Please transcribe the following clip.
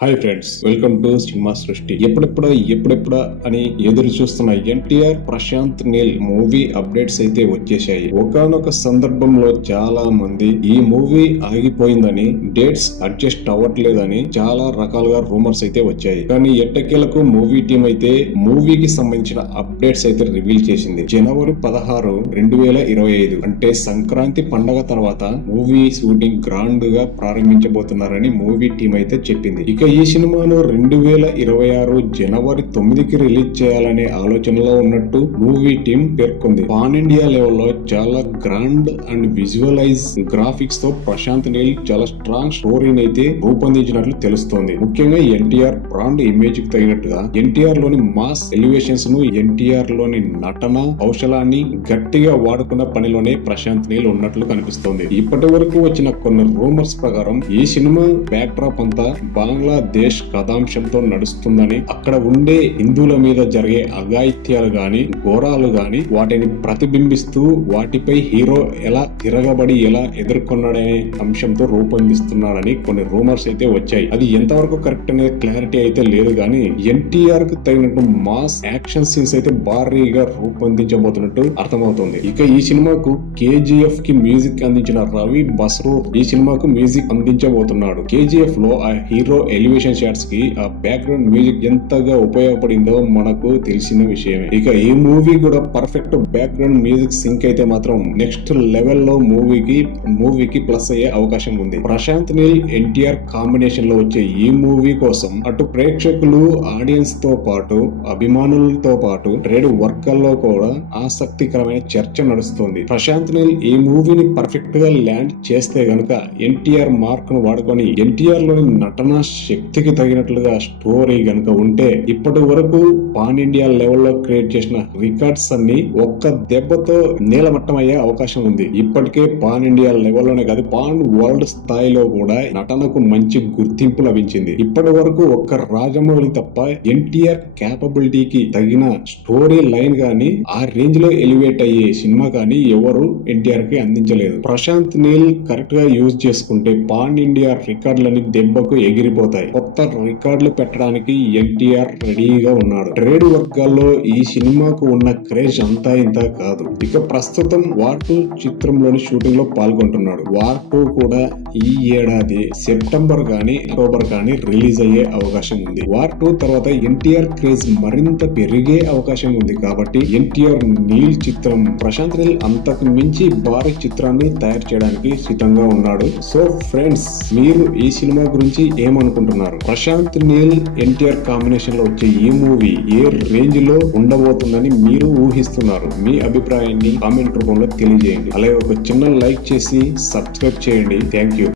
Hi friends, welcome to cinema సృష్టి. ఎప్పుడెప్పుడా అని ఎదురు చూస్తున్న ఎన్టీఆర్ ప్రశాంత్ నీల్ మూవీ అప్డేట్స్ అయితే వచ్చేసాయి. ఒకానొక సందర్భంలో చాలా మంది ఈ మూవీ ఆగిపోయిందని, డేట్స్ అడ్జస్ట్ అవ్వట్లేదని చాలా రకాలుగా రూమర్స్ అయితే వచ్చాయి. కానీ ఎట్టకేలకు మూవీ టీం అయితే మూవీకి సంబంధించిన అప్డేట్స్ అయితే రివీల్ చేసింది. జనవరి 16, 2025 అంటే సంక్రాంతి పండగ తర్వాత మూవీ షూటింగ్ గ్రాండ్ గా ప్రారంభించబోతున్నారని మూవీ టీం అయితే చెప్పింది. ఇక ఈ సినిమాను 2026 జనవరి 9కి రిలీజ్ చేయాలనే ఆలోచనలో ఉన్నట్టు మూవీ టీం పేర్కొంది. పాన్ ఇండియా లెవెల్లో చాలా గ్రాండ్ అండ్ విజువలైజ్ గ్రాఫిక్స్ తో ప్రశాంత్ నీల్ చాలా స్ట్రాంగ్ స్టోరీని అయితే రూపొందించినట్లు తెలుస్తోంది. ముఖ్యంగా ఎన్టీఆర్ బ్రాండ్ ఇమేజ్ కి తగినట్టుగా ఎన్టీఆర్ లోని మాస్ ఎలివేషన్స్ ను, ఎన్టీఆర్ లోని నటన కౌశలాన్ని గట్టిగా వాడుకున్న పనిలోనే ప్రశాంత్ నీల్ ఉన్నట్లు కనిపిస్తోంది. ఇప్పటి వరకు వచ్చిన కొన్ని రూమర్స్ ప్రకారం ఈ సినిమా బ్యాక్ డ్రాప్ అంతా బంగ్లాదేశ్ కథాంశంతో నడుస్తుందని, అక్కడ ఉండే హిందువుల మీద జరిగే అఘాయిత్యాలు గాని, ఘోరాలు గాని వాటిని ప్రతిబింబిస్తూ వాటిపై హీరో ఎలా తిరగబడి ఎలా ఎదుర్కొన్నాడనే అంశంతో రూపొందిస్తున్నాడని కొన్ని రూమర్స్ అయితే వచ్చాయి. అది ఎంతవరకు కరెక్ట్ అనే క్లారిటీ అయితే లేదు గానీ ఎన్టీఆర్ కు తగినట్టు మాస్ యాక్షన్ సీన్స్ అయితే భారీగా రూపొందించబోతున్నట్టు అర్థమవుతుంది. ఇక ఈ సినిమాకు కేజీఎఫ్ కి మ్యూజిక్ అందించిన రవి బస్రూర్ ఈ సినిమాకు మ్యూజిక్ అందించబోతున్నాడు. కేజీఎఫ్ లో ఆ హీరో ఎలివేషన్ షాట్స్ కి ఆ బ్యాక్గ్రౌండ్ మ్యూజిక్ ఎంతగా ఉపయోగపడిందో మనకు తెలిసిన విషయమే. ఇక ఈ మూవీ కూడా పర్ఫెక్ట్ బ్యాక్గ్రౌండ్ మ్యూజిక్ సింక్ అయితే మాత్రం నెక్స్ట్ లెవెల్ లో మూవీకి ప్లస్ అయ్యే అవకాశం ఉంది. ప్రశాంత్ నీల్ ఎన్టీఆర్ కాంబినేషన్ లో వచ్చే ఈ మూవీ కోసం అటు ప్రేక్షకులు, ఆడియన్స్ తో పాటు అభిమానులతో పాటు ట్రేడ్ వర్కర్లో కూడా ఆసక్తికరమైన చర్చ నడుస్తుంది. ప్రశాంత్ నీల్ ఈ మూవీని పర్ఫెక్ట్ గా ల్యాండ్ చేస్తే గనుక ఎన్టీఆర్ మార్క్ ను వాడుకొని ఎన్టీఆర్ లోని నటనా శక్తికి తగినట్లుగా స్టోరీ గనుక ఉంటే ఇప్పటి వరకు పాన్ ఇండియా లెవెల్లో క్రియేట్ చేసిన రికార్డ్స్ అన్ని ఒక్క దెబ్బతో నీలమట్టం అయ్యే అవకాశం ఉంది. ఇప్పటికే పాన్ ఇండియా లెవెల్లోనే కాదు, పాన్ వరల్డ్ స్థాయిలో కూడా నటనకు మంచి గుర్తింపు లభించింది. ఇప్పటి వరకు ఒక్క రాజమౌళి తప్ప ఎన్టీఆర్ క్యాపబిలిటీకి తగిన స్టోరీ లైన్ గాని, ఆ రేంజ్ లో ఎలివేట్ అయ్యే సినిమా కానీ ఎవరు ఎన్టీఆర్ కి అందించలేదు. ప్రశాంత్ నీల్ కరెక్ట్ గా యూజ్ చేసుకుంటే పాన్ ఇండియా రికార్డులని దెబ్బకు ఎగిరిపోతాయి. కొత్త రికార్డులు పెట్టడానికి ఎన్టీఆర్ రెడీగా ఉన్నాడు. ట్రేడ్ వర్గాల్లో ఈ సినిమాకు ఉన్న క్రేజ్ అంతా ఇంత కాదు. ఇక ప్రస్తుతం వార్ 2 చిత్రంలోని షూటింగ్ లో పాల్గొంటున్నాడు. వార్ 2 కూడా ఈ ఏడాది సెప్టెంబర్ గానీ అక్టోబర్ గానీ రిలీజ్ అయ్యే అవకాశం ఉంది. వార్ 2 తర్వాత ఎన్టీఆర్ క్రేజ్ మరింత పెరిగే అవకాశం ఉంది. కాబట్టి ఎన్టీఆర్ నీల్ చిత్రం ప్రశాంత్ నీల్ అంతకు మించి భారీ చిత్రాన్ని తయారు చేయడానికి సిద్ధంగా ఉన్నాడు. సో ఫ్రెండ్స్, మీరు ఈ సినిమా గురించి ఏమనుకుంటున్నారు? ప్రశాంత్ నీల్ ఎన్టీఆర్ కాంబినేషన్ లో వచ్చే ఈ మూవీ ఏ రేంజ్ లో ఉండబోతుందని మీరు ఊహిస్తున్నారు? మీ అభిప్రాయాన్ని కామెంట్ రూపంలో తెలియజేయండి. అలాగే ఒక చిన్న లైక్ చేసి సబ్స్క్రైబ్ చేయండి. Thank you.